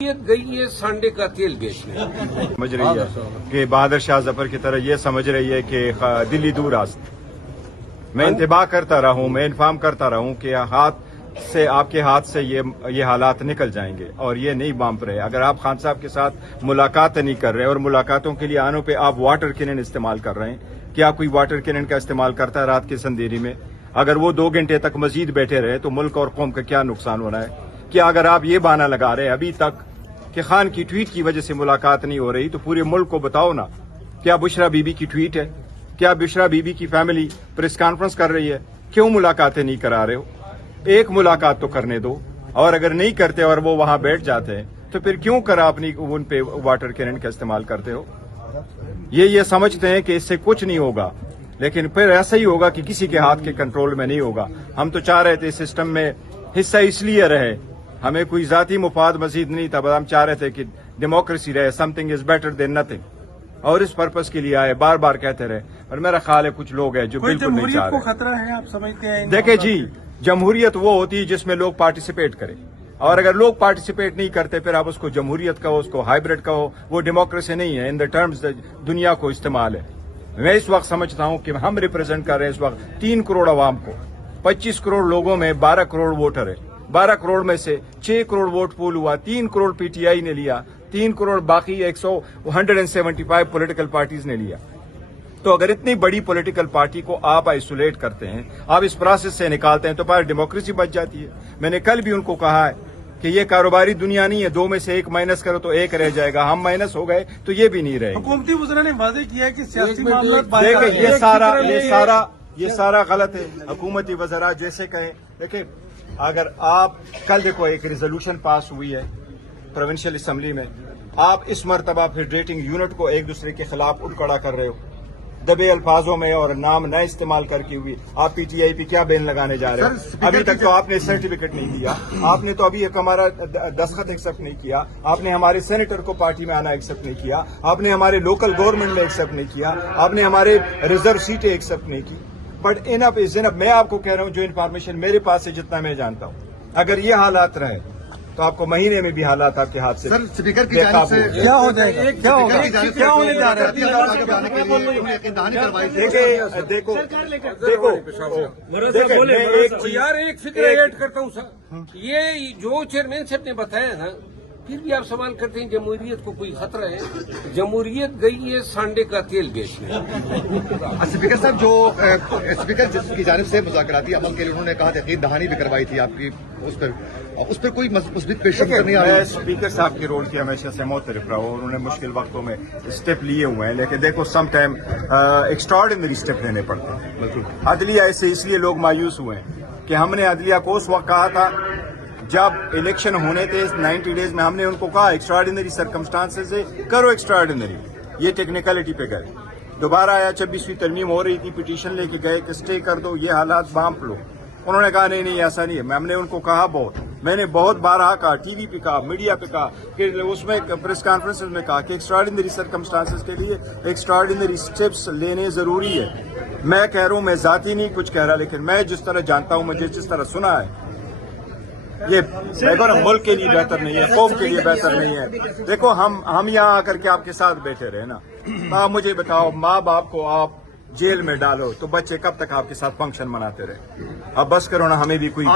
गई है सांडे का तेल बेचने। समझ रही है कि बहादुर शाह जफर की तरह ये समझ रही है कि दिल्ली दूर रास्त। मैं इंतबाह करता रहूं, मैं इन्फॉर्म करता रहूं कि आपके हाथ से ये हालात निकल जाएंगे और ये नहीं बांप रहे। अगर आप खान साहब के साथ मुलाकात नहीं कर रहे और मुलाकातों के लिए आने पे आप वाटर कैनन इस्तेमाल कर रहे हैं, क्या कोई वाटर कैनन का इस्तेमाल करता है रात की अंधेरी में? अगर वो 2 घंटे तक मजीद बैठे रहे तो मुल्क और कौम का क्या नुकसान होना है? क्या अगर आप ये बहाना लगा रहे हैं अभी तक कि खान की ट्वीट की वजह से मुलाकात नहीं हो रही, तो पूरे मुल्क को बताओ ना, क्या बुशरा बीबी की ट्वीट है? क्या बुशरा बीबी की फैमिली प्रेस कॉन्फ्रेंस कर रही है? क्यों मुलाकातें नहीं करा रहे हो? एक मुलाकात तो करने दो, और अगर नहीं करते और वो वहां बैठ जाते हैं तो फिर क्यों कर अपनी उन पे वाटर कैनन का इस्तेमाल करते हो? ये समझते हैं कि इससे कुछ नहीं होगा, लेकिन फिर ऐसा ही होगा कि किसी के हाथ के कंट्रोल में नहीं होगा। हम तो चाह रहे थे सिस्टम में हिस्सा इसलिए रहे, हमें कोई जाती मुफाद मजीद नहीं था, बस हम चाह रहे थे कि डेमोक्रेसी रहे, something is better than nothing, और इस पर्पस के लिए आए, बार बार कहते रहे। और मेरा ख्याल है कुछ लोग हैं जो बिल्कुल नहीं चाह रहे। खतरा है आप समझते हैं? देखे जी, जमहूरियत वो होती है जिसमें लोग पार्टिसिपेट करें, और अगर लोग पार्टिसिपेट नहीं करते फिर आप उसको जमहूरियत कहो, उसको हाइब्रिड कहो, वो डेमोक्रेसी नहीं है। इन द टर्म्स दुनिया को इस्तेमाल है। मैं इस वक्त समझता हूं कि हम रिप्रेजेंट कर रहे हैं इस वक्त 3 करोड़ आवाम को। 25 करोड़ लोगों में 12 करोड़ वोटर है। 12 करोड़ में से 6 करोड़ वोट पूल हुआ, 3 करोड़ पीटीआई ने लिया, 3 करोड़ बाकी 175 पॉलिटिकल पार्टीज ने लिया। तो अगर इतनी बड़ी पॉलिटिकल पार्टी को आप आइसोलेट करते हैं, आप इस प्रोसेस से निकालते हैं, तो फिर डेमोक्रेसी बच जाती है। मैंने कल भी उनको कहा है कि ये कारोबारी दुनिया नहीं है, 2 में से 1 माइनस करो तो 1 रह जाएगा। हम माइनस हो गए तो ये भी नहीं रहेगा। हुकूमती वज़रा ने वादे किया है कि सियासी मामला देखिए ये सारा गलत है। हुकूमती वज़रा जैसे कहें, देखिए अगर आप कल देखो एक रेजोल्यूशन पास हुई है प्रोविंशियल असेंबली में, आप इस मरतबा फेडरेटिंग यूनिट को एक दूसरे के खिलाफ उठ खड़ा कर रहे हो, दबे अल्फाजों में और नाम न इस्तेमाल करके हुई। आप पीटीआई पे क्या बैन लगाने जा रहे हो? अभी तक तो आपने सर्टिफिकेट नहीं दिया, आपने तो अभी एक हमारा दस्तखत एक्सेप्ट नहीं किया, आपने हमारे सेनेटर को पार्टी में आना एक्सेप्ट नहीं किया, आपने हमारे लोकल गवर्नमेंट में एक्सेप्ट नहीं किया, आपने हमारे रिजर्व सीटें एक्सेप्ट नहीं की। But enough is enough. मैं आपको कह रहा हूं जो इन्फॉर्मेशन मेरे पास है, जितना मैं जानता हूं, अगर ये हालात रहे तो आपको महीने में भी हालात आपके हाथ से सर स्पीकर की जानिब से क्या हो जाएगा? क्या होने जा रहा है? देखो यार एक फिक्र ऐड करता हूँ सर, ये जो चेयरमैन साहब ने बताया ना, फिर भी आप सवाल करते हैं जमहूरियत को कोई खतरा है। जमहूरियत गई है सांडे का तेल बेचने। स्पीकर साहब, जो स्पीकर की जानिब से मुज़ाकराती अमल के लिए उन्होंने कहा यकीन दहानी भी करवाई थी आपकी, उस पर कोई मज़बूत पेशरफ नहीं आ रही। मैं स्पीकर साहब के रोल की हमेशा से मोतरफ रहा हूं, उन्होंने मुश्किल वक्तों में स्टेप लिए हुए हैं, लेकिन देखो सम टाइम एक्स्ट्राऑर्डिनरी स्टेप लेने पड़ते हैं। बिल्कुल अदलिया से इसलिए लोग मायूस हुए हैं कि हमने अदलिया को उस वक्त कहा था जब इलेक्शन होने थे 90 डेज में, हमने उनको कहा एक्स्ट्राऑर्डिनरी सर्कमस्टांसेस से करो एक्स्ट्राऑर्डिनरी। ये टेक्निकलिटी पे गए, दोबारा आया 26वीं तरमीम हो रही थी, पिटीशन लेके गए कि स्टे कर दो, ये हालात बांप लो। उन्होंने कहा नहीं ऐसा नहीं है। हमने उनको कहा मैंने बहुत बार कहा, टीवी पे कहा, मीडिया पे कहा, कि उसमें प्रेस कॉन्फ्रेंसेस में कहा कि एक्स्ट्राऑर्डिनरी सर्कमस्टांसेस के लिए एक्स्ट्राऑर्डिनरी स्टेप्स लेने जरूरी है। मैं कह रहा हूं, मैं जाती नहीं कुछ कह रहा, लेकिन मैं जिस तरह जानता हूं, मुझे जिस तरह सुना है, ये मुल्क के लिए बेहतर नहीं है, कौम के लिए बेहतर नहीं है। देखो हम यहाँ आकर के आपके साथ बैठे रहे ना, आप मुझे बताओ, माँ बाप को आप जेल में डालो तो बच्चे कब तक आपके साथ फंक्शन मनाते रहे? अब बस करो ना, हमें भी कोई